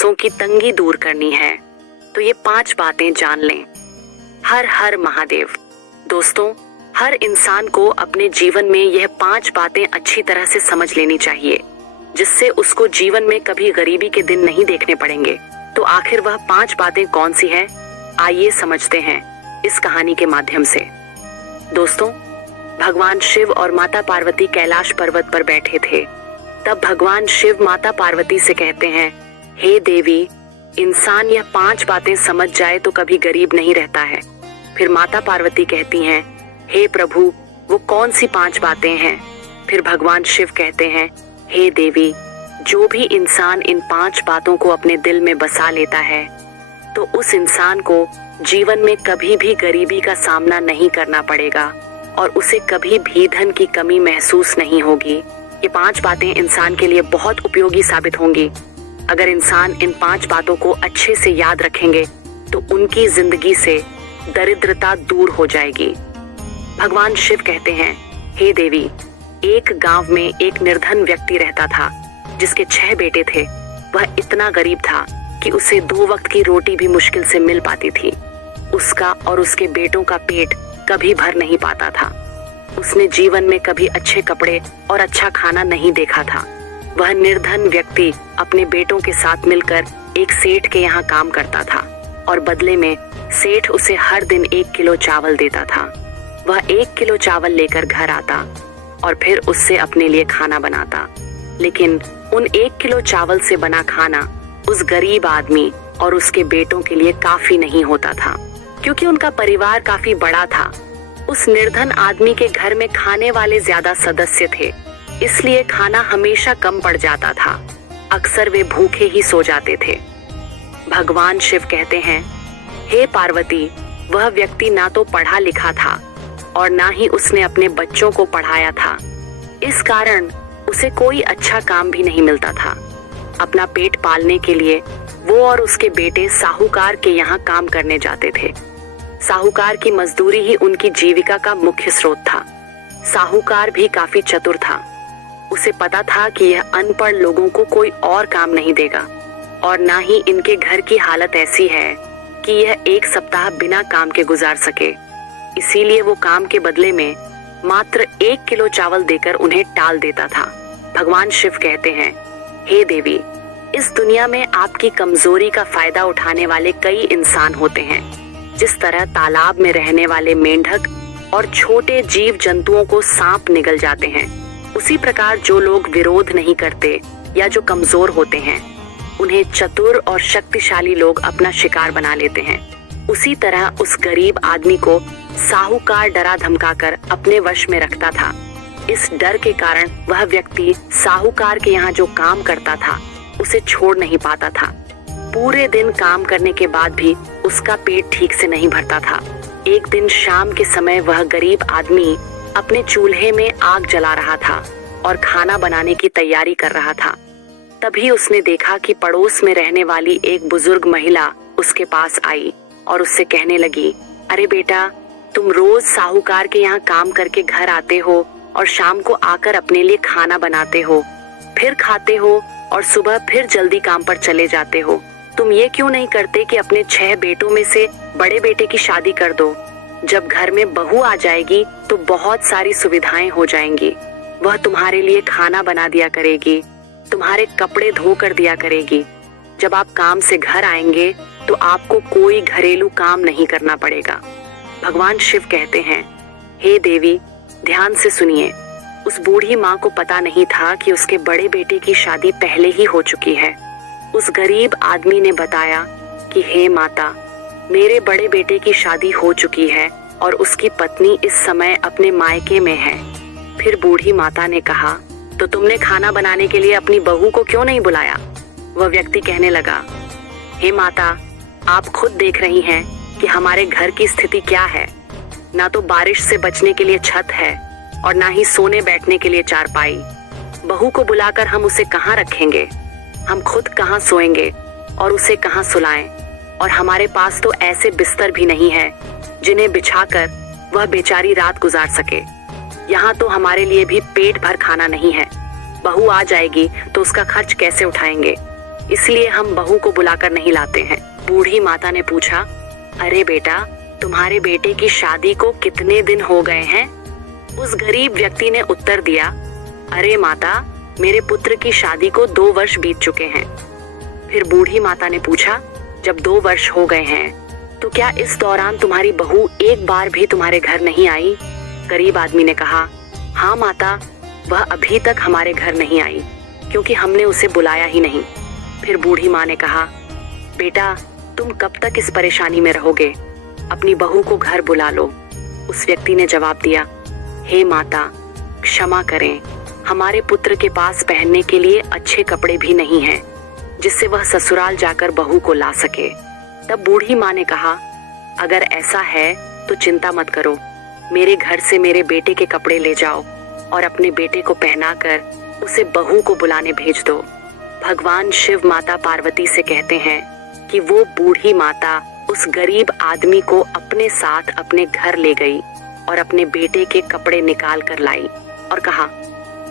पैसों की तंगी दूर करनी है तो ये 5 बातें जान लें। हर हर महादेव। दोस्तों, हर इंसान को अपने जीवन में यह 5 बातें अच्छी तरह से समझ लेनी चाहिए, जिससे उसको जीवन में कभी गरीबी के दिन नहीं देखने पड़ेंगे। तो आखिर वह 5 बातें कौन सी हैं? आइए समझते हैं इस कहानी के माध्यम से। दोस्तों, भगवान शिव और माता पार्वती कैलाश पर्वत पर बैठे थे। तब भगवान शिव माता पार्वती से कहते हैं, हे देवी, इंसान यह 5 बातें समझ जाए तो कभी गरीब नहीं रहता है। फिर माता पार्वती कहती हैं, हे प्रभु, वो कौन सी 5 बातें हैं? फिर भगवान शिव कहते हैं, हे देवी, जो भी इंसान इन 5 बातों को अपने दिल में बसा लेता है तो उस इंसान को जीवन में कभी भी गरीबी का सामना नहीं करना पड़ेगा और उसे कभी भी धन की कमी महसूस नहीं होगी। ये 5 बातें इंसान के लिए बहुत उपयोगी साबित होंगी। अगर इंसान इन 5 बातों को अच्छे से याद रखेंगे तो उनकी जिंदगी से दरिद्रता दूर हो जाएगी। भगवान शिव कहते हैं, हे देवी, एक गांव में एक निर्धन व्यक्ति रहता था जिसके 6 बेटे थे। वह इतना गरीब था कि उसे 2 वक्त की रोटी भी मुश्किल से मिल पाती थी। उसका और उसके बेटों का पेट कभी भर नहीं पाता था। उसने जीवन में कभी अच्छे कपड़े और अच्छा खाना नहीं देखा था। वह निर्धन व्यक्ति अपने बेटों के साथ मिलकर एक सेठ के यहाँ काम करता था और बदले में सेठ उसे हर दिन 1 किलो चावल देता था। वह 1 किलो चावल लेकर घर आता और फिर उससे अपने लिए खाना बनाता। लेकिन उन 1 किलो चावल से बना खाना उस गरीब आदमी और उसके बेटों के लिए काफी नहीं होता था, क्योंकि उनका परिवार काफी बड़ा था। उस निर्धन आदमी के घर में खाने वाले ज्यादा सदस्य थे, इसलिए खाना हमेशा कम पड़ जाता था। अक्सर वे भूखे ही सो जाते थे। भगवान शिव कहते हैं, हे पार्वती, वह व्यक्ति ना तो पढ़ा लिखा था और ना ही उसने अपने बच्चों को पढ़ाया था। इस कारण उसे कोई अच्छा काम भी नहीं मिलता था। अपना पेट पालने के लिए वो और उसके बेटे साहूकार के यहाँ काम करने जाते थे। साहूकार की मजदूरी ही उनकी जीविका का मुख्य स्रोत था। साहूकार भी काफी चतुर था। उसे पता था कि यह अनपढ़ लोगों को कोई और काम नहीं देगा और ना ही इनके घर की हालत ऐसी है कि यह 1 सप्ताह बिना काम के गुजार सके। इसीलिए वो काम के बदले में मात्र 1 किलो चावल देकर उन्हें टाल देता था। भगवान शिव कहते हैं, हे देवी, इस दुनिया में आपकी कमजोरी का फायदा उठाने वाले कई इंसान होते हैं। जिस तरह तालाब में रहने वाले मेंढक और छोटे जीव जंतुओं को सांप निगल जाते हैं, उसी प्रकार जो लोग विरोध नहीं करते या जो कमजोर होते हैं, उन्हें चतुर और शक्तिशाली लोग अपना शिकार बना लेते हैं। उसी तरह उस गरीब आदमी को साहूकार डरा धमकाकर अपने वश में रखता था। इस डर के कारण वह व्यक्ति साहूकार के यहाँ जो काम करता था उसे छोड़ नहीं पाता था। पूरे दिन काम करने के बाद भी उसका पेट ठीक से नहीं भरता था। एक दिन शाम के समय वह गरीब आदमी अपने चूल्हे में आग जला रहा था और खाना बनाने की तैयारी कर रहा था। तभी उसने देखा कि पड़ोस में रहने वाली एक बुजुर्ग महिला उसके पास आई और उससे कहने लगी, अरे बेटा, तुम रोज साहूकार के यहाँ काम करके घर आते हो और शाम को आकर अपने लिए खाना बनाते हो, फिर खाते हो और सुबह फिर जल्दी काम पर चले जाते हो। तुम ये क्यों नहीं करते कि अपने 6 बेटों में से बड़े बेटे की शादी कर दो? जब घर में बहू आ जाएगी तो बहुत सारी सुविधाएं हो जाएंगी। वह तुम्हारे लिए खाना बना दिया करेगी, तुम्हारे कपड़े धो कर दिया करेगी। जब आप काम से घर आएंगे तो आपको कोई घरेलू काम नहीं करना पड़ेगा। भगवान शिव कहते हैं, हे देवी, ध्यान से सुनिए। उस बूढ़ी माँ को पता नहीं था कि उसके बड़े बेटे की शादी पहले ही हो चुकी है। उस गरीब आदमी ने बताया कि हे माता, मेरे बड़े बेटे की शादी हो चुकी है और उसकी पत्नी इस समय अपने मायके में है। फिर बूढ़ी माता ने कहा, तो तुमने खाना बनाने के लिए अपनी बहू को क्यों नहीं बुलाया? वह व्यक्ति कहने लगा, हे माता, आप खुद देख रही हैं कि हमारे घर की स्थिति क्या है। ना तो बारिश से बचने के लिए छत है और ना ही सोने बैठने के लिए चारपाई। बहू को बुलाकर हम उसे कहाँ रखेंगे? हम खुद कहाँ सोएंगे और उसे कहाँ सुलाएं? और हमारे पास तो ऐसे बिस्तर भी नहीं है जिन्हें बिछाकर वह बेचारी रात गुजार सके। यहाँ तो हमारे लिए भी पेट भर खाना नहीं है। बहू आ जाएगी तो उसका खर्च कैसे उठाएंगे? इसलिए हम बहू को बुलाकर नहीं लाते हैं। बूढ़ी माता ने पूछा, अरे बेटा, तुम्हारे बेटे की शादी को कितने दिन हो गए हैं? उस गरीब व्यक्ति ने उत्तर दिया, अरे माता, मेरे पुत्र की शादी को 2 वर्ष बीत चुके हैं। फिर बूढ़ी माता ने पूछा, जब 2 वर्ष हो गए हैं तो क्या इस दौरान तुम्हारी बहू एक बार भी तुम्हारे घर नहीं आई? गरीब आदमी ने कहा, हाँ माता, वह अभी तक हमारे घर नहीं आई क्योंकि हमने उसे बुलाया ही नहीं। फिर बूढ़ी माँ ने कहा, बेटा, तुम कब तक इस परेशानी में रहोगे? अपनी बहू को घर बुला लो। उस व्यक्ति ने जवाब दिया, हे माता, क्षमा करें, हमारे पुत्र के पास पहनने के लिए अच्छे कपड़े भी नहीं हैं जिससे वह ससुराल जाकर बहू को ला सके। तब बूढ़ी माँ ने कहा, अगर ऐसा है तो चिंता मत करो, मेरे घर से मेरे बेटे के कपड़े ले जाओ और अपने बेटे को पहनाकर उसे बहू को बुलाने भेज दो। भगवान शिव माता पार्वती से कहते हैं कि वो बूढ़ी माता उस गरीब आदमी को अपने साथ अपने घर ले गई और अपने बेटे के कपड़े निकाल कर लाई और कहा,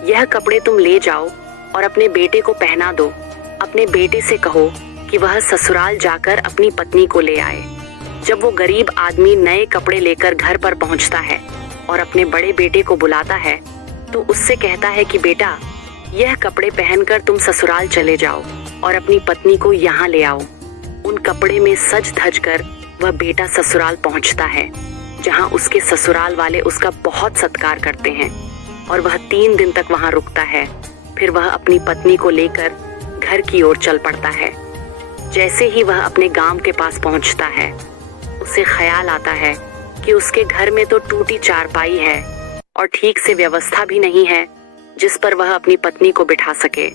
यह कपड़े तुम ले जाओ और अपने बेटे को पहना दो। अपने बेटे से कहो कि वह ससुराल जाकर अपनी पत्नी को ले आए। जब वो गरीब आदमी नए कपड़े लेकर घर पर पहुंचता है और अपने बड़े बेटे को बुलाता है तो उससे कहता है कि बेटा, यह कपड़े पहनकर तुम ससुराल चले जाओ और अपनी पत्नी को यहाँ ले आओ। उन कपड़े में सज धज कर वह बेटा ससुराल पहुंचता है, जहाँ उसके ससुराल वाले उसका बहुत सत्कार करते हैं और वह 3 दिन तक वहाँ रुकता है। फिर वह अपनी पत्नी को लेकर घर की ओर चल पड़ता है। जैसे ही वह अपने गांव के पास पहुंचता है, उसे ख्याल आता है कि उसके घर में तो टूटी चारपाई है और ठीक से व्यवस्था भी नहीं है जिस पर वह अपनी पत्नी को बिठा सके।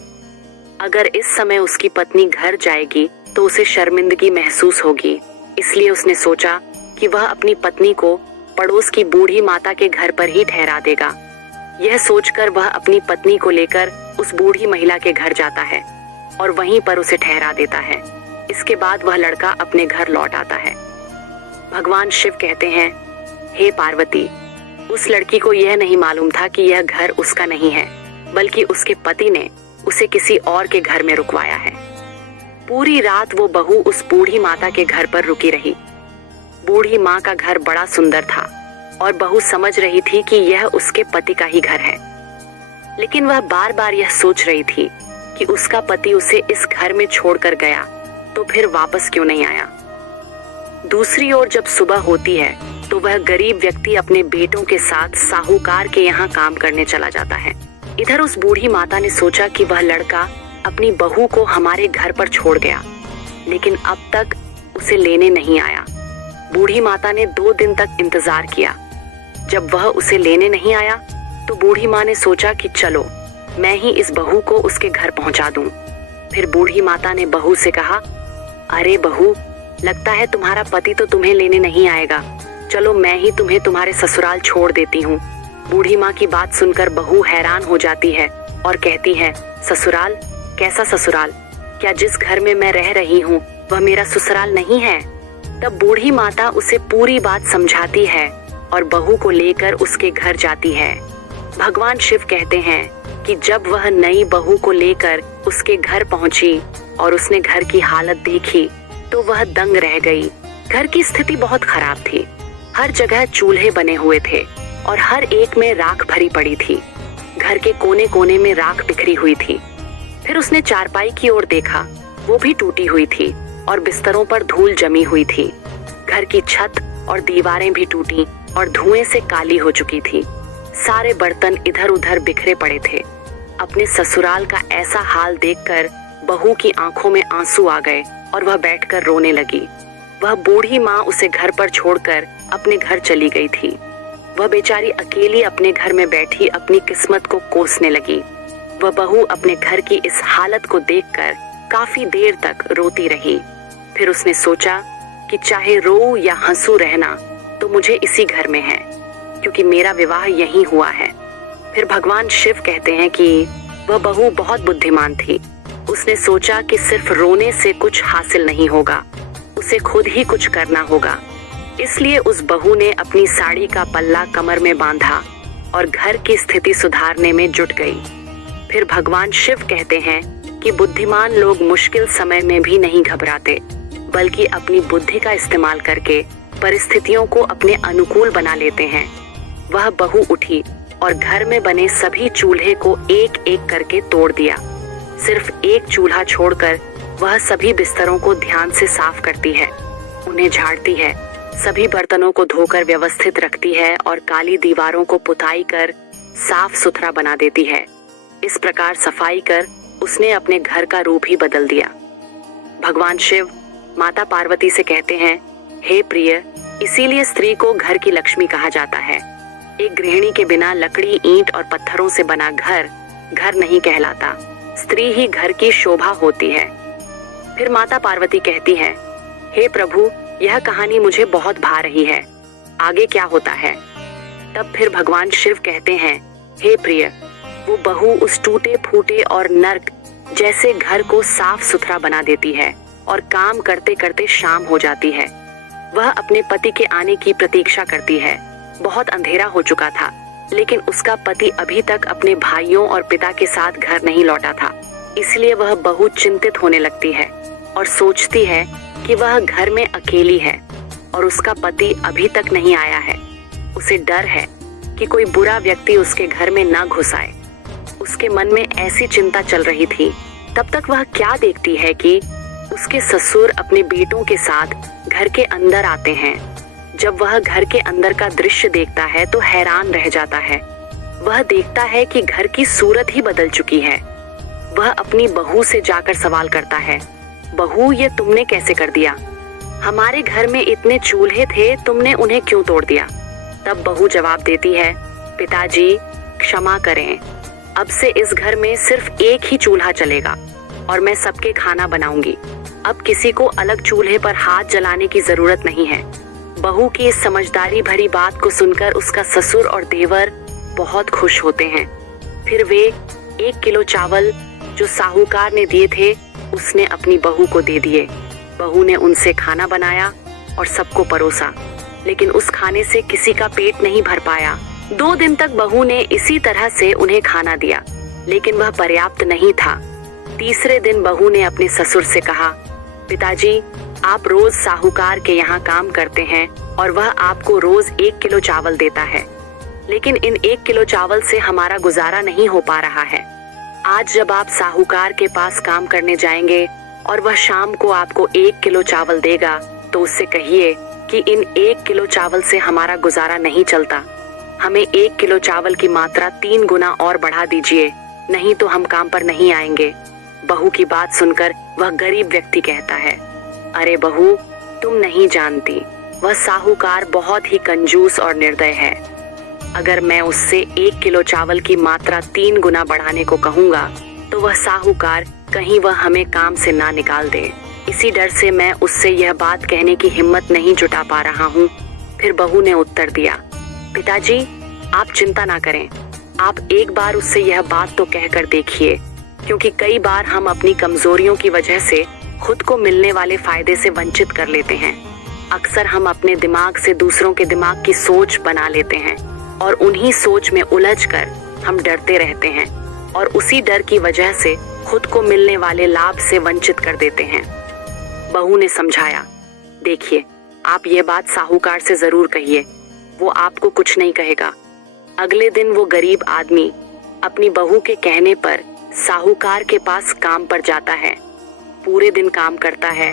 अगर इस समय उसकी पत्नी घर जाएगी तो उसे शर्मिंदगी महसूस होगी, इसलिए उसने सोचा कि वह अपनी पत्नी को पड़ोस की बूढ़ी माता के घर पर ही ठहरा देगा। यह सोचकर वह अपनी पत्नी को लेकर उस बूढ़ी महिला के घर जाता है और वहीं पर उसे ठहरा देता है। इसके बाद वह लड़का अपने घर लौट आता है। भगवान शिव कहते हैं, हे पार्वती, उस लड़की को यह नहीं मालूम था कि यह घर उसका नहीं है, बल्कि उसके पति ने उसे किसी और के घर में रुकवाया है। पूरी रात वो बहू उस बूढ़ी माता के घर पर रुकी रही। बूढ़ी माँ का घर बड़ा सुंदर था और बहू समझ रही थी कि यह उसके पति का ही घर है, लेकिन वह बार बार यह सोच रही थी कि उसका पति उसे इस घर में छोड़कर गया तो फिर वापस क्यों नहीं आया। दूसरी ओर जब सुबह होती है तो वह गरीब व्यक्ति अपने बेटों के साथ साहूकार के यहाँ काम करने चला जाता है। इधर उस बूढ़ी माता ने सोचा कि वह लड़का अपनी बहू को हमारे घर पर छोड़ गया, लेकिन अब तक उसे लेने नहीं आया। बूढ़ी माता ने 2 दिन तक इंतजार किया। जब वह उसे लेने नहीं आया तो बूढ़ी माँ ने सोचा कि चलो मैं ही इस बहू को उसके घर पहुंचा दूं। फिर बूढ़ी माता ने बहू से कहा, अरे बहू, लगता है तुम्हारा पति तो तुम्हें लेने नहीं आएगा, चलो मैं ही तुम्हें तुम्हारे ससुराल छोड़ देती हूँ। बूढ़ी माँ की बात सुनकर बहू हैरान हो जाती है और कहती है, ससुराल? कैसा ससुराल? क्या जिस घर में मैं रह रही हूँ वह मेरा ससुराल नहीं है? तब बूढ़ी माता उसे पूरी बात समझाती है और बहू को लेकर उसके घर जाती है। भगवान शिव कहते हैं कि जब वह नई बहू को लेकर उसके घर पहुंची और उसने घर की हालत देखी तो वह दंग रह गई। घर की स्थिति बहुत खराब थी। हर जगह चूल्हे बने हुए थे और हर एक में राख भरी पड़ी थी। घर के कोने कोने में राख बिखरी हुई थी। फिर उसने चारपाई की ओर देखा, वो भी टूटी हुई थी और बिस्तरों पर धूल जमी हुई थी। घर की छत और दीवारें भी टूटी और धुएं से काली हो चुकी थी। सारे बर्तन इधर उधर बिखरे पड़े थे। अपने ससुराल का ऐसा हाल देखकर बहू की आंखों में आंसू आ गए और वह बैठकर रोने लगी। वह बूढ़ी माँ उसे घर पर छोड़कर अपने घर चली गई थी। वह बेचारी अकेली अपने घर में बैठी अपनी किस्मत को कोसने लगी। वह बहू अपने घर की इस हालत को देखकर काफी देर तक रोती रही। फिर उसने सोचा कि चाहे रो या हंसू रहना तो मुझे इसी घर में है, क्योंकि मेरा विवाह यहीं हुआ है। फिर भगवान शिव कहते हैं कि वह बहू बहुत बुद्धिमान थी। उसने सोचा कि सिर्फ रोने से कुछ हासिल नहीं होगा, उसे खुद ही कुछ करना होगा। इसलिए उस बहू ने अपनी साड़ी का पल्ला कमर में बांधा और घर की स्थिति सुधारने में जुट गई। फिर भगवान शिव कहते हैं कि बुद्धिमान लोग मुश्किल समय में भी नहीं घबराते, बल्कि अपनी बुद्धि का इस्तेमाल करके परिस्थितियों को अपने अनुकूल बना लेते हैं। वह बहू उठी और घर में बने सभी चूल्हे को एक एक करके तोड़ दिया। सिर्फ एक चूल्हा छोड़कर वह सभी बिस्तरों को ध्यान से साफ करती है, उन्हें झाड़ती है, सभी बर्तनों को धोकर व्यवस्थित रखती है और काली दीवारों को पुताई कर साफ सुथरा बना देती है। इस प्रकार सफाई कर उसने अपने घर का रूप ही बदल दिया। भगवान शिव माता पार्वती से कहते हैं, हे प्रिय, इसीलिए स्त्री को घर की लक्ष्मी कहा जाता है। एक गृहिणी के बिना लकड़ी, ईंट और पत्थरों से बना घर घर नहीं कहलाता। स्त्री ही घर की शोभा होती है। फिर माता पार्वती कहती है, हे प्रभु, यह कहानी मुझे बहुत भा रही है, आगे क्या होता है? तब फिर भगवान शिव कहते हैं, हे प्रिय, वो बहू उस टूटे फूटे और नर्क जैसे घर को साफ सुथरा बना देती है और काम करते करते शाम हो जाती है। वह अपने पति के आने की प्रतीक्षा करती है। बहुत अंधेरा हो चुका था, लेकिन उसका पति अभी तक अपने भाइयों और पिता के साथ घर नहीं लौटा था। इसलिए वह बहुत चिंतित होने लगती है और सोचती है कि वह घर में अकेली है और उसका पति अभी तक नहीं आया है। उसे डर है कि कोई बुरा व्यक्ति उसके घर में ना घुस आए। उसके मन में ऐसी चिंता चल रही थी। तब तक वह क्या देखती है कि उसके ससुर अपने बेटों के साथ घर के अंदर आते हैं। जब वह घर के अंदर का दृश्य देखता है तो हैरान रह जाता है। वह देखता है कि घर की सूरत ही बदल चुकी है। वह अपनी बहू से जाकर सवाल करता है, बहू, ये तुमने कैसे कर दिया? हमारे घर में इतने चूल्हे थे, तुमने उन्हें क्यों तोड़ दिया? तब बहू जवाब देती है, पिताजी क्षमा करें, अब से इस घर में सिर्फ एक ही चूल्हा चलेगा और मैं सबके खाना बनाऊंगी। अब किसी को अलग चूल्हे पर हाथ जलाने की जरूरत नहीं है। बहू की इस समझदारी भरी बात को सुनकर उसका ससुर और देवर बहुत खुश होते हैं। फिर वे 1 किलो चावल जो साहूकार ने दिए थे उसने अपनी बहू को दे दिए। बहू ने उनसे खाना बनाया और सबको परोसा, लेकिन उस खाने से किसी का पेट नहीं भर पाया। 2 दिन तक बहू ने इसी तरह से उन्हें खाना दिया, लेकिन वह पर्याप्त नहीं था। तीसरे दिन बहू ने अपने ससुर से कहा, पिताजी, आप रोज साहूकार के यहाँ काम करते हैं और वह आपको रोज 1 किलो चावल देता है, लेकिन इन 1 किलो चावल से हमारा गुजारा नहीं हो पा रहा है। आज जब आप साहूकार के पास काम करने जाएंगे और वह शाम को आपको 1 किलो चावल देगा, तो उससे कहिए कि इन 1 किलो चावल से हमारा गुजारा नहीं चलता। हमें 1 किलो चावल की मात्रा 3 गुना और बढ़ा दीजिए, नहीं तो हम काम पर नहीं आएंगे। बहू की बात सुनकर वह गरीब व्यक्ति कहता है, अरे बहू, तुम नहीं जानती, वह साहूकार बहुत ही कंजूस और निर्दय है। अगर मैं उससे 1 किलो चावल की मात्रा 3 गुना बढ़ाने को कहूँगा तो वह साहूकार कहीं वह हमें काम से ना निकाल दे। इसी डर से मैं उससे यह बात कहने की हिम्मत नहीं जुटा पा रहा हूँ। फिर बहू ने उत्तर दिया, पिताजी, आप चिंता ना करें, आप एक बार उससे यह बात तो कहकर देखिए, क्योंकि कई बार हम अपनी कमजोरियों की वजह से खुद को मिलने वाले फायदे से वंचित कर लेते हैं। अक्सर हम अपने दिमाग से दूसरों के दिमाग की सोच बना लेते हैं और उन्हीं सोच में उलझकर हम डरते रहते हैं और उसी डर की वजह से खुद को मिलने वाले लाभ से वंचित कर देते हैं। बहू ने समझाया, देखिए, आप ये बात साहूकार से जरूर कहिए, वो आपको कुछ नहीं कहेगा। अगले दिन वो गरीब आदमी अपनी बहू के कहने पर साहूकार के पास काम पर जाता है। पूरे दिन काम करता है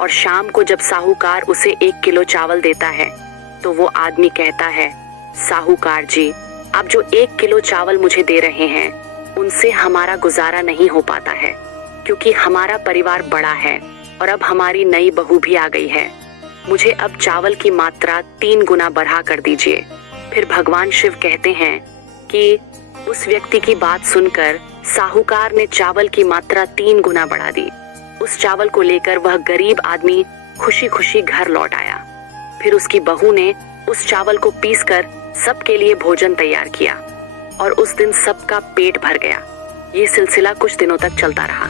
और शाम को जब साहूकार उसे 1 किलो चावल देता है तो वो आदमी कहता है, साहूकार जी, आप जो 1 किलो चावल मुझे दे रहे हैं उनसे हमारा गुजारा नहीं हो पाता है, क्योंकि हमारा परिवार बड़ा है और अब हमारी नई बहू भी आ गई है। मुझे अब चावल की मात्रा 3 गुना बढ़ा कर दीजिए। फिर भगवान शिव कहते हैं कि उस व्यक्ति की बात सुनकर साहूकार ने चावल की मात्रा 3 गुना बढ़ा दी। उस चावल को लेकर वह गरीब आदमी खुशी खुशी घर लौट आया। फिर उसकी बहू ने उस चावल को पीसकर सबके लिए भोजन तैयार किया और उस दिन सबका पेट भर गया। ये सिलसिला कुछ दिनों तक चलता रहा।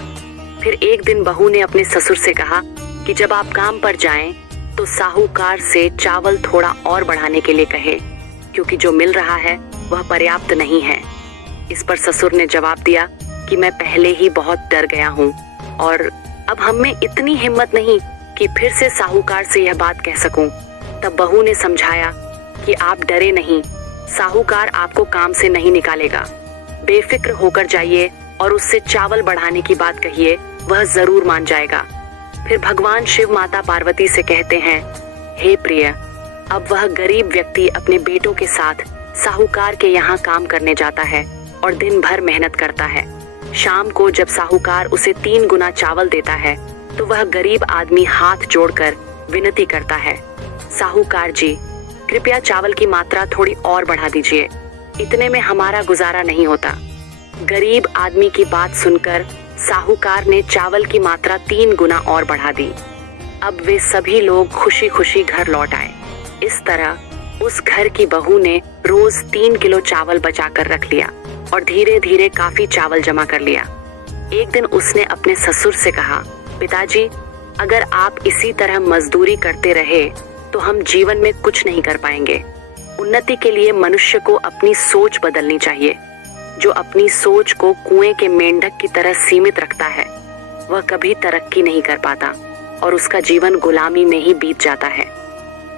फिर एक दिन बहू ने अपने ससुर से कहा कि जब आप काम पर जाएं तो साहूकार से चावल थोड़ा और बढ़ाने के लिए कहे, क्योंकि जो मिल रहा है वह पर्याप्त नहीं है। इस पर ससुर ने जवाब दिया कि मैं पहले ही बहुत डर गया हूँ और अब हम में इतनी हिम्मत नहीं कि फिर से साहूकार से यह बात कह सकूं। तब बहू ने समझाया कि आप डरे नहीं, साहूकार आपको काम से नहीं निकालेगा। बेफिक्र होकर जाइए और उससे चावल बढ़ाने की बात कहिए, वह जरूर मान जाएगा। फिर भगवान शिव माता पार्वती से कहते हैं, हे प्रिय, अब वह गरीब व्यक्ति अपने बेटों के साथ साहूकार के यहाँ काम करने जाता है और दिन भर मेहनत करता है। शाम को जब साहूकार उसे 3 गुना चावल देता है तो वह गरीब आदमी हाथ जोड़कर विनती करता है, साहूकार जी, कृपया चावल की मात्रा थोड़ी और बढ़ा दीजिए, इतने में हमारा गुजारा नहीं होता। गरीब आदमी की बात सुनकर साहूकार ने चावल की मात्रा 3 गुना और बढ़ा दी। अब वे सभी लोग खुशी खुशी घर लौट आए। इस तरह उस घर की बहू ने रोज 3 किलो चावल बचा कर रख लिया और धीरे धीरे काफी चावल जमा कर लिया। एक दिन उसने अपने ससुर से कहा, पिताजी, अगर आप इसी तरह मजदूरी करते रहे तो हम जीवन में कुछ नहीं कर पाएंगे। उन्नति के लिए मनुष्य को अपनी सोच बदलनी चाहिए। जो अपनी सोच को कुएं के मेंढक की तरह सीमित रखता है वह कभी तरक्की नहीं कर पाता और उसका जीवन गुलामी में ही बीत जाता है।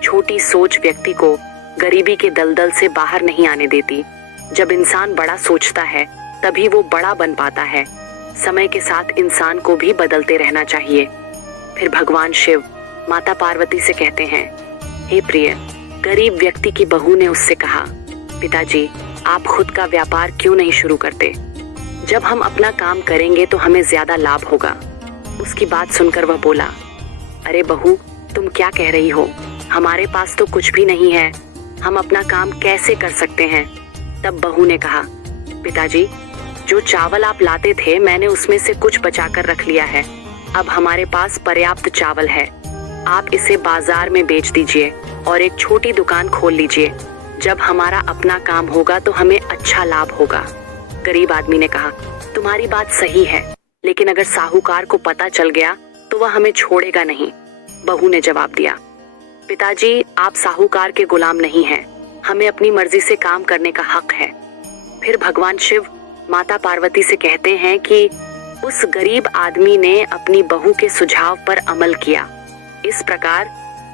छोटी सोच व्यक्ति को गरीबी के दलदल से बाहर नहीं आने देती। जब इंसान बड़ा सोचता है तभी वो बड़ा बन पाता है। समय के साथ इंसान को भी बदलते रहना चाहिए। फिर भगवान शिव माता पार्वती से कहते हैं, हे प्रिय, गरीब व्यक्ति की बहू ने उससे कहा, पिताजी, आप खुद का व्यापार क्यों नहीं शुरू करते? जब हम अपना काम करेंगे तो हमें ज्यादा लाभ होगा। उसकी बात सुनकर वह बोला, अरे बहू, तुम क्या कह रही हो? हमारे पास तो कुछ भी नहीं है, हम अपना काम कैसे कर सकते हैं? तब बहू ने कहा, पिताजी, जो चावल आप लाते थे मैंने उसमें से कुछ बचाकर रख लिया है। अब हमारे पास पर्याप्त चावल है, आप इसे बाजार में बेच दीजिए और एक छोटी दुकान खोल लीजिए। जब हमारा अपना काम होगा तो हमें अच्छा लाभ होगा। गरीब आदमी ने कहा, तुम्हारी बात सही है, लेकिन अगर साहूकार को पता चल गया तो वह हमें छोड़ेगा नहीं। बहू ने जवाब दिया, पिताजी, आप साहूकार के गुलाम नहीं हैं, हमें अपनी मर्जी से काम करने का हक है। फिर भगवान शिव माता पार्वती से कहते हैं कि उस गरीब आदमी ने अपनी बहू के सुझाव पर अमल किया। इस प्रकार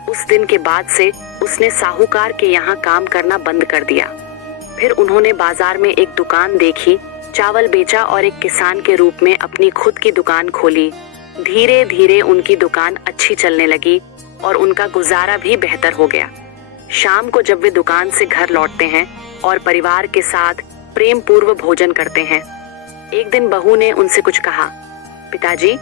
उस दिन के बाद से उसने साहूकार के यहाँ काम करना बंद कर दिया। फिर उन्होंने बाजार में एक दुकान देखी, चावल बेचा और एक किसान के रूप में अपनी खुद की दुकान खोली। धीरे धीरे उनकी दुकान अच्छी चलने लगी और उनका गुजारा भी बेहतर हो गया। शाम को जब वे दुकान से घर लौटते हैं और परिवार के साथ प्रेम पूर्व भोजन करते हैं, एक दिन बहू ने उनसे कुछ कहा, पिताजी,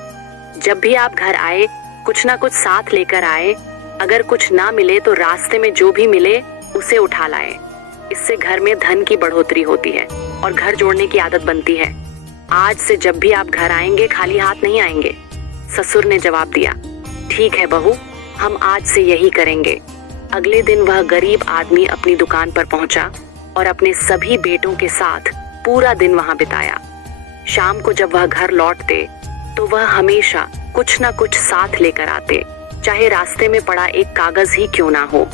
जब भी आप घर आए कुछ ना कुछ साथ लेकर आए। अगर कुछ ना मिले तो रास्ते में जो भी मिले उसे उठा लाए। इससे घर में धन की बढ़ोतरी होती है और घर जोड़ने की आदत बनती है। आज से जब भी आप घर आएंगे खाली हाथ नहीं आएंगे। ससुर ने जवाब दिया, ठीक है बहू, हम आज से यही करेंगे। अगले दिन वह गरीब आदमी अपनी दुकान पर पहुंचा और अपने सभी बेटों के साथ पूरा दिन वहां बिताया। शाम को जब वह घर लौटते तो वह हमेशा कुछ ना कुछ साथ लेकर आते, चाहे रास्ते में पड़ा एक कागज ही क्यों ना हो।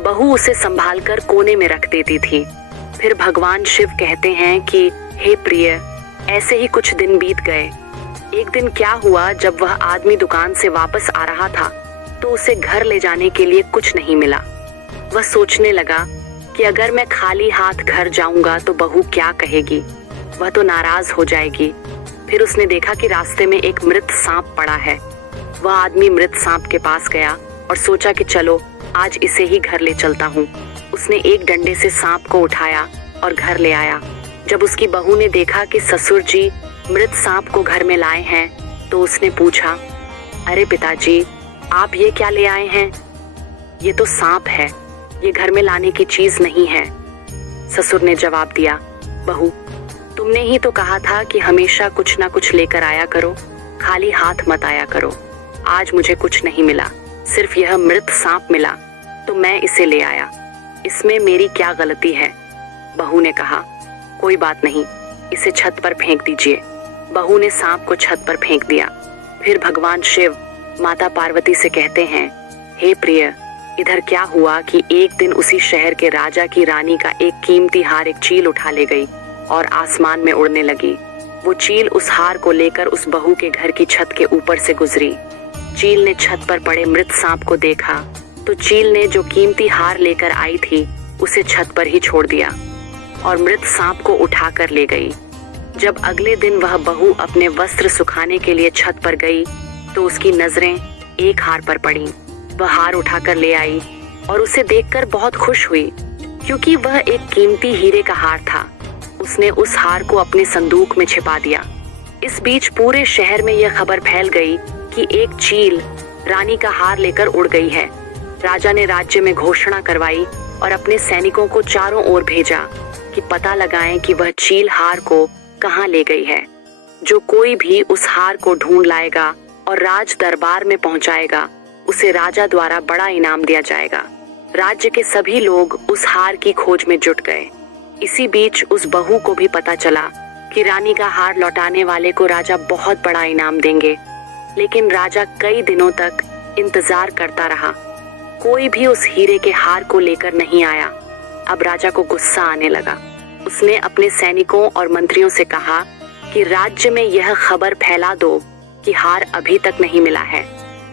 बहू उसे संभालकर कोने में रख देती थी। फिर भगवान शिव कहते हैं कि हे प्रिय, ऐसे ही कुछ दिन बीत गए। एक दिन क्या हुआ, जब वह आदमी दुकान से वापस आ रहा था तो उसे घर ले जाने के लिए कुछ नहीं मिला। वह सोचने लगा कि अगर मैं खाली हाथ घर जाऊंगा तो बहू क्या कहेगी, वह तो नाराज हो जाएगी। फिर उसने देखा कि रास्ते में एक मृत सांप पड़ा है। वह आदमी मृत सांप के पास गया और सोचा कि चलो आज इसे ही घर ले चलता हूँ। उसने एक डंडे से सांप को उठाया और घर ले आया। जब उसकी बहू ने देखा कि ससुर जी मृत सांप को घर में लाए हैं तो उसने पूछा, अरे पिताजी, आप ये क्या ले आए हैं? ये तो सांप है, ये घर में लाने की चीज नहीं है। ससुर ने जवाब दिया, बहू, तुमने ही तो कहा था कि हमेशा कुछ ना कुछ लेकर आया करो, खाली हाथ मत आया करो। आज मुझे कुछ नहीं मिला, सिर्फ यह मृत सांप मिला तो मैं इसे ले आया। इसमें मेरी क्या गलती है? बहू ने कहा, कोई बात नहीं, इसे छत पर फेंक दीजिए। बहू ने सांप को छत पर फेंक दिया। फिर भगवान शिव माता पार्वती से कहते हैं, हे प्रिय, इधर क्या हुआ कि एक दिन उसी शहर के राजा की रानी का एक कीमती हार एक चील उठा ले गई और आसमान में उड़ने लगी। वो चील उस हार को लेकर उस बहू के घर की छत के ऊपर से गुजरी। चील ने छत पर पड़े मृत सांप को देखा तो चील ने जो कीमती हार लेकर आई थी उसे छत पर ही छोड़ दिया और मृत सांप को उठाकर ले गई। जब अगले दिन वह बहू अपने वस्त्र सुखाने के लिए छत पर गई तो उसकी नजरें एक हार पर पड़ी। वह हार उठाकर ले आई और उसे देखकर बहुत खुश हुई क्योंकि वह एक कीमती हीरे का हार था। उसने उस हार को अपने संदूक में छिपा दिया। इस बीच पूरे शहर में यह खबर फैल गई कि एक चील रानी का हार लेकर उड़ गई है। राजा ने राज्य में घोषणा करवाई और अपने सैनिकों को चारों ओर भेजा कि पता लगाएं कि वह चील हार को कहाँ ले गई है। जो कोई भी उस हार को ढूंढ लाएगा और राज दरबार में पहुंचाएगा उसे राजा द्वारा बड़ा इनाम दिया जाएगा। राज्य के सभी लोग उस हार की खोज में जुट गए। इसी बीच उस बहू को भी पता चला कि रानी का हार लौटाने वाले को राजा बहुत बड़ा इनाम देंगे, लेकिन राजा कई दिनों तक इंतजार करता रहा। कोई भी उस हीरे के हार को लेकर नहीं आया। अब राजा को गुस्सा आने लगा। उसने अपने सैनिकों और मंत्रियों से कहा कि राज्य में यह खबर फैला दो कि हार अभी तक नहीं मिला है।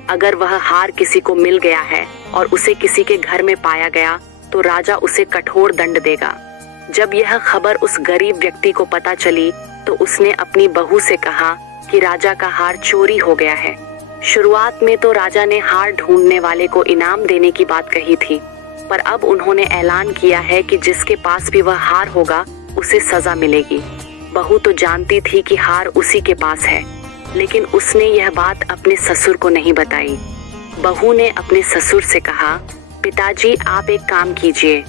अगर वह हार किसी को मिल गया है और उसे किसी के घर में पाया गया तो राजा उसे कठोर दंड देगा। जब यह खबर उस गरीब व्यक्ति को पता चली तो उसने अपनी बहू से कहा कि राजा का हार चोरी हो गया है। शुरुआत में तो राजा ने हार ढूंढने वाले को इनाम देने की बात कही थी, पर अब उन्होंने ऐलान किया है कि जिसके पास भी वह हार होगा उसे सजा मिलेगी। बहू तो जानती थी कि हार उसी के पास है, लेकिन उसने यह बात अपने ससुर को नहीं बताई। बहू ने अपने ससुर से कहा, पिताजी आप एक काम कीजिए,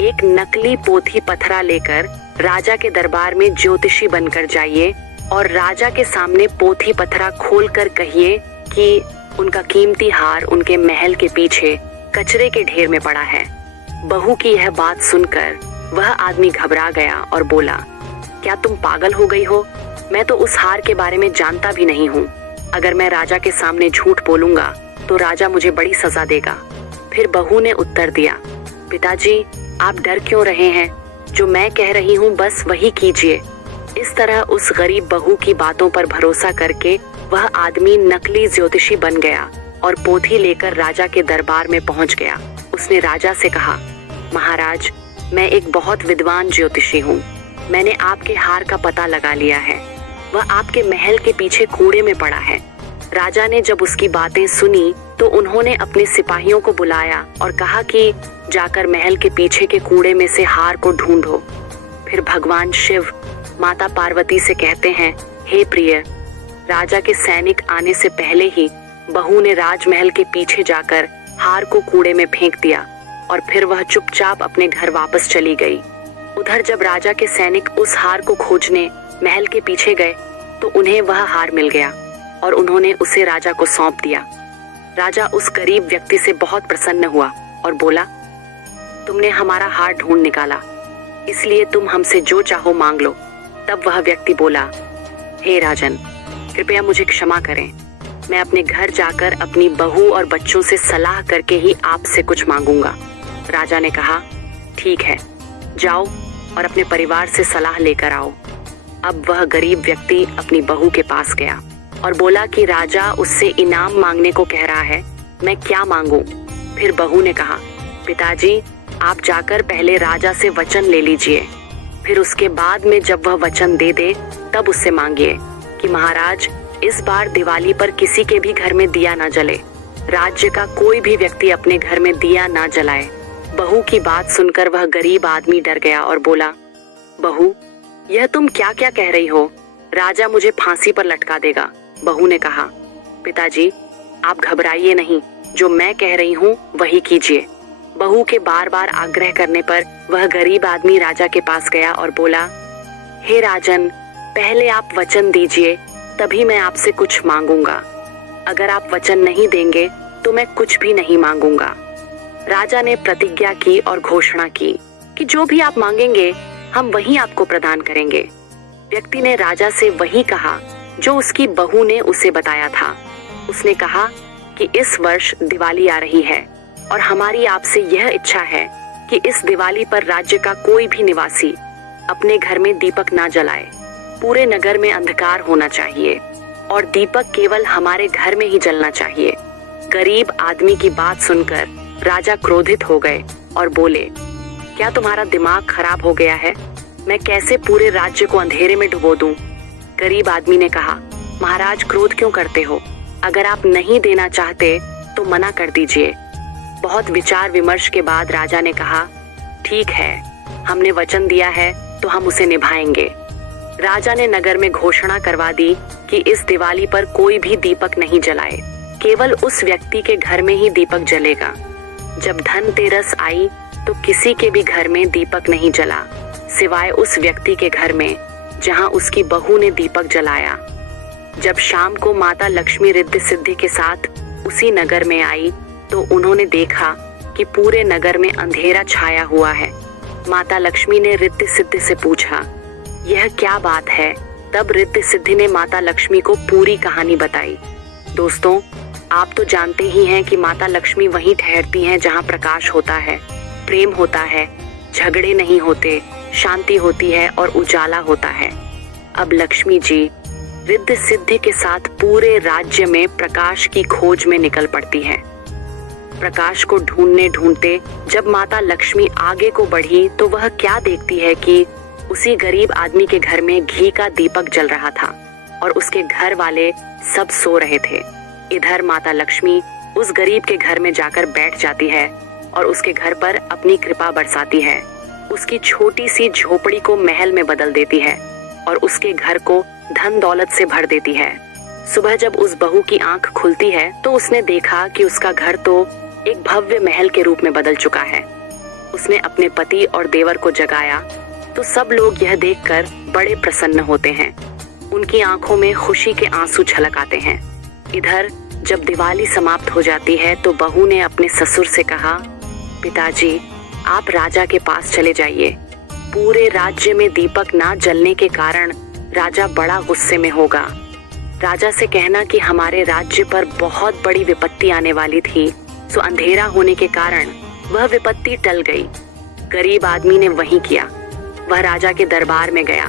एक नकली पोथी पथरा लेकर राजा के दरबार में ज्योतिषी बनकर जाइए और राजा के सामने पोथी पथरा खोलकर कहिए कि उनका कीमती हार उनके महल के पीछे कचरे के ढेर में पड़ा है। बहू की यह बात सुनकर वह आदमी घबरा गया और बोला, क्या तुम पागल हो गई हो? मैं तो उस हार के बारे में जानता भी नहीं हूँ। अगर मैं राजा के सामने झूठ बोलूंगा तो राजा मुझे बड़ी सजा देगा। फिर बहू ने उत्तर दिया, पिताजी आप डर क्यों रहे हैं? जो मैं कह रही हूँ बस वही कीजिए। इस तरह उस गरीब बहू की बातों पर भरोसा करके वह आदमी नकली ज्योतिषी बन गया और पोथी लेकर राजा के दरबार में पहुंच गया। उसने राजा से कहा, महाराज मैं एक बहुत विद्वान ज्योतिषी हूँ। मैंने आपके हार का पता लगा लिया है। वह आपके महल के पीछे कूड़े में पड़ा है। राजा ने जब उसकी बातें सुनी तो उन्होंने अपने सिपाहियों को बुलाया और कहा कि जाकर महल के पीछे के कूड़े में से हार को ढूंढो। फिर भगवान शिव माता पार्वती से कहते हैं, हे प्रिय, राजा के सैनिक आने से पहले ही बहू ने राजमहल के पीछे जाकर हार को कूड़े में फेंक दिया और फिर वह चुपचाप अपने घर वापस चली गई। उधर जब राजा के सैनिक उस हार को खोजने महल के पीछे गए तो उन्हें वह हार मिल गया और उन्होंने उसे राजा को सौंप दिया। राजा उस गरीब व्यक्ति से बहुत प्रसन्न हुआ और बोला, तुमने हमारा हार ढूंढ निकाला, इसलिए तुम हमसे जो चाहो मांग लो। तब वह व्यक्ति बोला, हे राजन, कृपया मुझे क्षमा करें। मैं अपने घर जाकर अपनी बहू और बच्चों से सलाह करके ही आपसे कुछ मांगूंगा। राजा ने कहा, ठीक है, जाओ और अपने परिवार से सलाह लेकर आओ। अब वह गरीब व्यक्ति अपनी बहू के पास गया और बोला कि राजा उससे इनाम मांगने को कह रहा है, मैं क्या मांगूं? फिर बहू ने कहा, पिताजी आप जाकर पहले राजा से वचन ले लीजिए, फिर उसके बाद में जब वह वचन दे दे तब उससे मांगिए कि महाराज इस बार दिवाली पर किसी के भी घर में दिया न जले। राज्य का कोई भी व्यक्ति अपने घर में दिया न जलाए। बहू की बात सुनकर वह गरीब आदमी डर गया और बोला, बहू यह तुम क्या क्या कह रही हो? राजा मुझे फांसी पर लटका देगा। बहू ने कहा, पिताजी आप घबराइए नहीं, जो मैं कह रही हूँ वही कीजिए। बहू के बार बार आग्रह करने पर वह गरीब आदमी राजा के पास गया और बोला, हे राजन, पहले आप वचन दीजिए तभी मैं आपसे कुछ मांगूंगा। अगर आप वचन नहीं देंगे तो मैं कुछ भी नहीं मांगूंगा। राजा ने प्रतिज्ञा की और घोषणा की कि जो भी आप मांगेंगे हम वही आपको प्रदान करेंगे। व्यक्ति ने राजा से वही कहा जो उसकी बहू ने उसे बताया था। उसने कहा कि इस वर्ष दिवाली आ रही है और हमारी आपसे यह इच्छा है कि इस दिवाली पर राज्य का कोई भी निवासी अपने घर में दीपक ना जलाए। पूरे नगर में अंधकार होना चाहिए और दीपक केवल हमारे घर में ही जलना चाहिए। गरीब आदमी की बात सुनकर राजा क्रोधित हो गए और बोले, क्या तुम्हारा दिमाग खराब हो गया है? मैं कैसे पूरे राज्य को अंधेरे में डुबो दूं? गरीब आदमी ने कहा, महाराज क्रोध क्यों करते हो? अगर आप नहीं देना चाहते तो मना कर दीजिए। बहुत विचार विमर्श के बाद राजा ने कहा, ठीक है, हमने वचन दिया है तो हम उसे निभाएंगे। राजा ने नगर में घोषणा करवा दी कि इस दिवाली पर कोई भी दीपक नहीं जलाए, केवल उस व्यक्ति के घर में ही दीपक जलेगा। जब धनतेरस आई तो किसी के भी घर में दीपक नहीं जला, सिवाय उस व्यक्ति के घर में जहां उसकी बहू ने दीपक जलाया। जब शाम को माता लक्ष्मी रिद्धि सिद्धि के साथ उसी नगर में आई तो उन्होंने देखा कि पूरे नगर में अंधेरा छाया हुआ है। माता लक्ष्मी ने रिद्धि सिद्धि से पूछा, यह क्या बात है? तब रिद्धि सिद्धि ने माता लक्ष्मी को पूरी कहानी बताई। दोस्तों, आप तो जानते ही हैं कि माता लक्ष्मी वहीं ठहरती हैं जहां प्रकाश होता है, प्रेम होता है, झगड़े नहीं होते, शांति होती है और उजाला होता है। अब लक्ष्मी जी रिद्धि सिद्धि के साथ पूरे राज्य में प्रकाश की खोज में निकल पड़ती है। प्रकाश को ढूंढने ढूंढते जब माता लक्ष्मी आगे को बढ़ी तो वह क्या देखती है कि उसी गरीब आदमी के घर में घी का दीपक जल रहा था और उसके घर वाले सब सो रहे थे। इधर माता लक्ष्मी उस गरीब के घर में जाकर बैठ जाती है और उसके घर पर अपनी कृपा बरसाती है। उसकी छोटी सी झोपड़ी को महल में बदल देती है और उसके घर को धन दौलत से भर देती है। सुबह जब उस बहू की आंख खुलती है तो उसने देखा कि उसका घर तो एक भव्य महल के रूप में बदल चुका है। उसने अपने पति और देवर को जगाया तो सब लोग यह देखकर बड़े प्रसन्न होते हैं। उनकी आंखों में खुशी के आंसू छलक आते हैं। इधर जब दिवाली समाप्त हो जाती है तो बहू ने अपने ससुर से कहा, पिताजी, आप राजा के पास चले जाइए। पूरे राज्य में दीपक ना जलने के कारण राजा बड़ा गुस्से में होगा। राजा से कहना कि हमारे राज्य पर बहुत बड़ी विपत्ति आने वाली थी, सो अंधेरा होने के कारण वह विपत्ति टल गई। गरीब आदमी ने वही किया। वह राजा के दरबार में गया।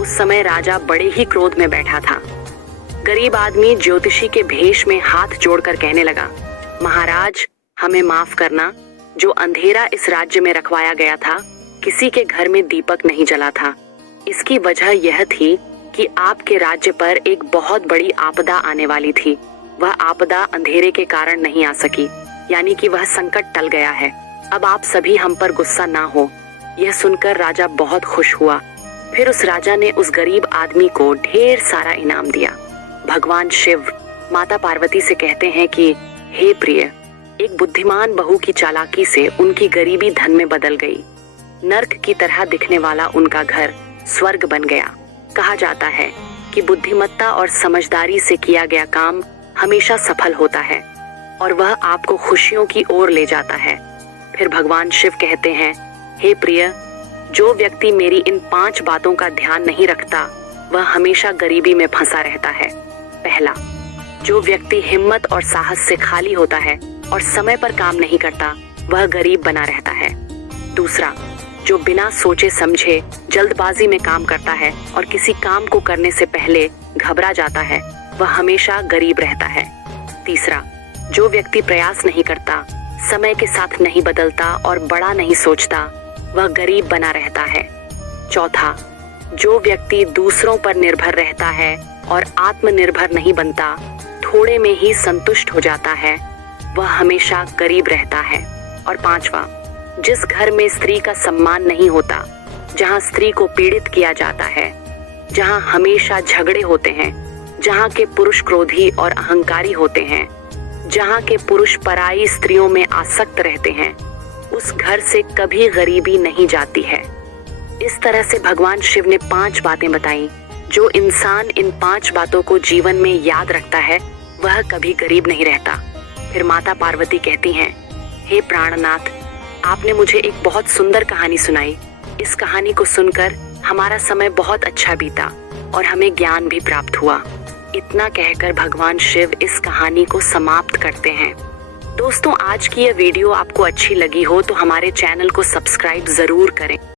उस समय राजा बड़े ही क्रोध में बैठा था। गरीब आदमी ज्योतिषी के भेष में हाथ जोड़कर कहने लगा, महाराज, हमें माफ करना। जो अंधेरा इस राज्य में रखवाया गया था, किसी के घर में दीपक नहीं जला था। इसकी वजह यह थी कि आपके राज्य पर एक बहुत बड़ी आपदा आने वाली थी। वह आपदा अंधेरे के कारण नहीं आ सकी, यानी कि वह संकट टल गया है। अब आप सभी हम पर गुस्सा ना हो। यह सुनकर राजा बहुत खुश हुआ। फिर उस राजा ने उस गरीब आदमी को ढेर सारा इनाम दिया। भगवान शिव माता पार्वती से कहते हैं कि हे प्रिय, एक बुद्धिमान बहू की चालाकी से उनकी गरीबी धन में बदल गई। नर्क की तरह दिखने वाला उनका घर स्वर्ग बन गया। कहा जाता है कि बुद्धिमत्ता और समझदारी से किया गया काम हमेशा सफल होता है और वह आपको खुशियों की ओर ले जाता है। फिर भगवान शिव कहते हैं, हे प्रिय, जो व्यक्ति मेरी इन 5 बातों का ध्यान नहीं रखता वह हमेशा गरीबी में फंसा रहता है। पहला, जो व्यक्ति हिम्मत और साहस से खाली होता है और समय पर काम नहीं करता वह गरीब बना रहता है। दूसरा, जो बिना सोचे समझे जल्दबाजी में काम करता है और किसी काम को करने से पहले घबरा जाता है वह हमेशा गरीब रहता है। तीसरा, जो व्यक्ति प्रयास नहीं करता, समय के साथ नहीं बदलता और बड़ा नहीं सोचता वह गरीब बना रहता है। चौथा, जो व्यक्ति दूसरों पर निर्भर रहता है और आत्मनिर्भर नहीं बनता, थोड़े में ही संतुष्ट हो जाता है, वह हमेशा गरीब रहता है। और पांचवा, जिस घर में स्त्री का सम्मान नहीं होता, जहां स्त्री को पीड़ित किया जाता है, जहां हमेशा झगड़े होते हैं, जहां के पुरुष क्रोधी और अहंकारी होते हैं, जहां के पुरुष पराई स्त्रियों में आसक्त रहते हैं, उस घर से कभी गरीबी नहीं जाती है। इस तरह से भगवान शिव ने 5 बातें बताई। जो इंसान इन 5 बातों को जीवन में याद रखता है वह कभी गरीब नहीं रहता। फिर माता पार्वती कहती हैं, हे प्राणनाथ, आपने मुझे एक बहुत सुंदर कहानी सुनाई। इस कहानी को सुनकर हमारा समय बहुत अच्छा बीता और हमें ज्ञान भी प्राप्त हुआ। इतना कहकर भगवान शिव इस कहानी को समाप्त करते हैं। दोस्तों, आज की यह वीडियो आपको अच्छी लगी हो तो हमारे चैनल को सब्सक्राइब जरूर करें।